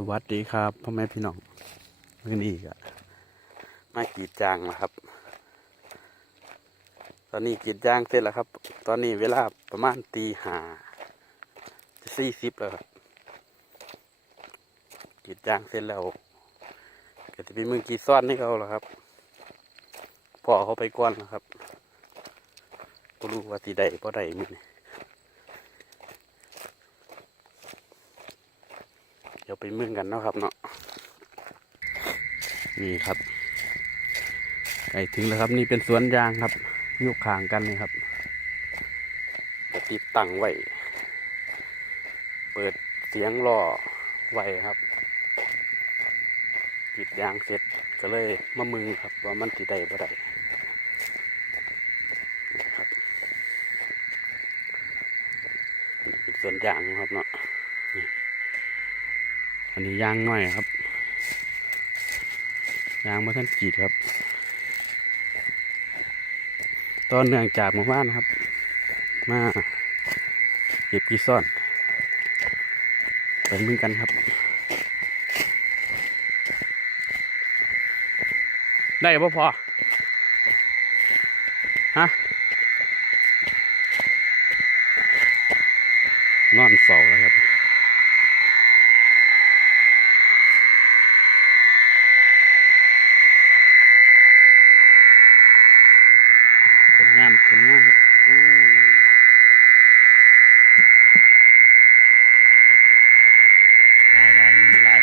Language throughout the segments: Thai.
สวัสดีครับพ่อแม่พี่น้องมื่อนี้ก็มากรีดยางนะครับตอนนี้กรีดยางเสร็จแล้วครับตอนนี้เวลาประมาณตี 5จะ40แล้วครับกรีดยางเสร็จแล้วก็จะเป็นมือกรีดซ้อนให้เขาแล้วครับพ่อเขาไปก่อนนะครับก็รู้ว่าสีใดเพราะใดมือนี่เดี๋ยวไปมึงกันเนาะครับเนาะนี่ครับใกล้ถึงแล้วครับนี่เป็นสวนยางครับอยู่ข้างกันนี่ครับจะติดตั้งไว้เปิดเสียงรอไว้ครับกรีดยางเสร็จก็เลยมามึงครับว่ามันสีใดบ่ได้ครับเป็นสวนยางครับเนาะอันนี้ยางน้อยครับยางมาท่านกรีดครับตอนเนื่องจากเมื่อวานครับมาเก็บกีซ่อนไปมึงกันครับได้ป่ะพอฮะนอนเฝ้าแล้วครับผลงานครับโอ้หลายมันหลาย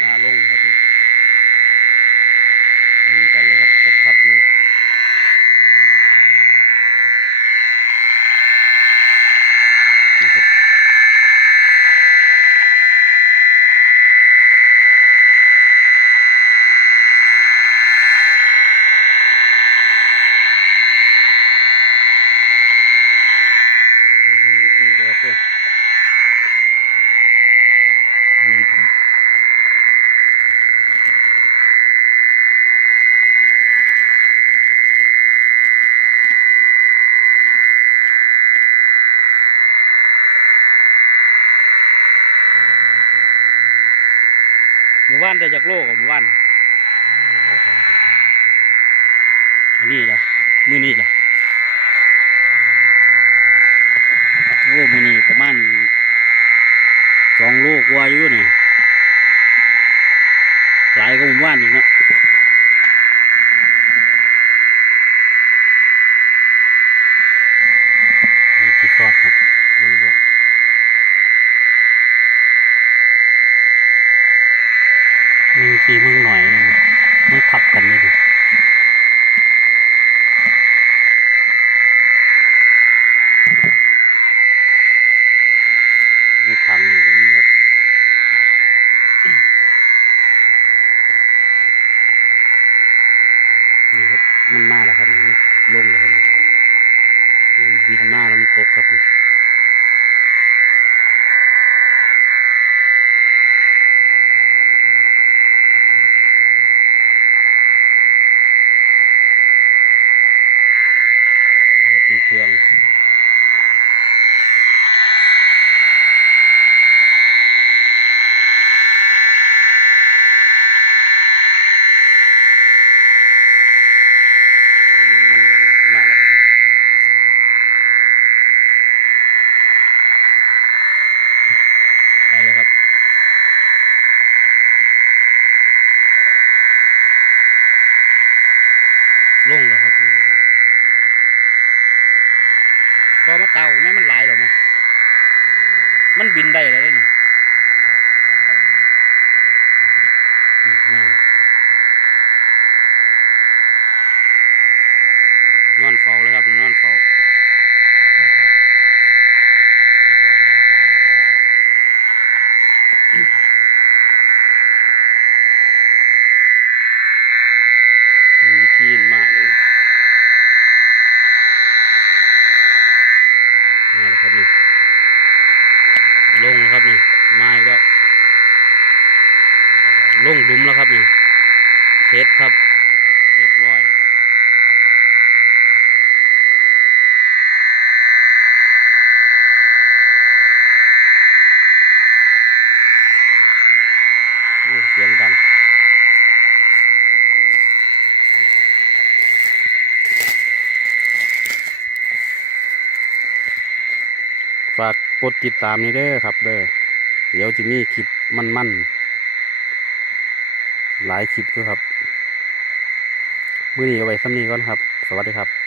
หน้าลงครับนี่ลงกันเลยครับชัดๆนี่ครับลงอยู่ที่เดิมเลยนี่ผมเมื่อวานได้จากโลกเมื่อวานอันนี้ล่ะมื้อนี้ล่ะโอ้มื้อนี้ประมาณ2 โลกว่าอยู่นี่หลายก็เมื่อวานอีกเนาะนี่กี่ซอดครับล้วนๆมึงสีมึงหน่อยนะมันทับกันเลยดินี่ถังนี่ก็นี่ครับนี่ครับมันมาแล้วครับมันลงแล้วครับมันบินมาแล้วมันตกครับนี่เป็นเครื่องมันกันมากแล้วครับไปแล้วครับลงแล้วครับนี่พอมาเตาแม่มันหลายหรอไหมมันบินได้แล้วเนี่ยน่านอนเฝ้าเลยครับนอนเฝ้า งแล้วครับนี่มาอีกแล้วลงหลุมแล้วครับนี่เสร็จครับเรียบร้อยเสียงดังฝากกดติดตามนี่เด้อครับเด้อเดี๋ยวจะมีคลิปมันๆหลายคลิปด้วยครับมื้อนี้เอาไว้ซ้ำนี้ก่อนครับสวัสดีครับ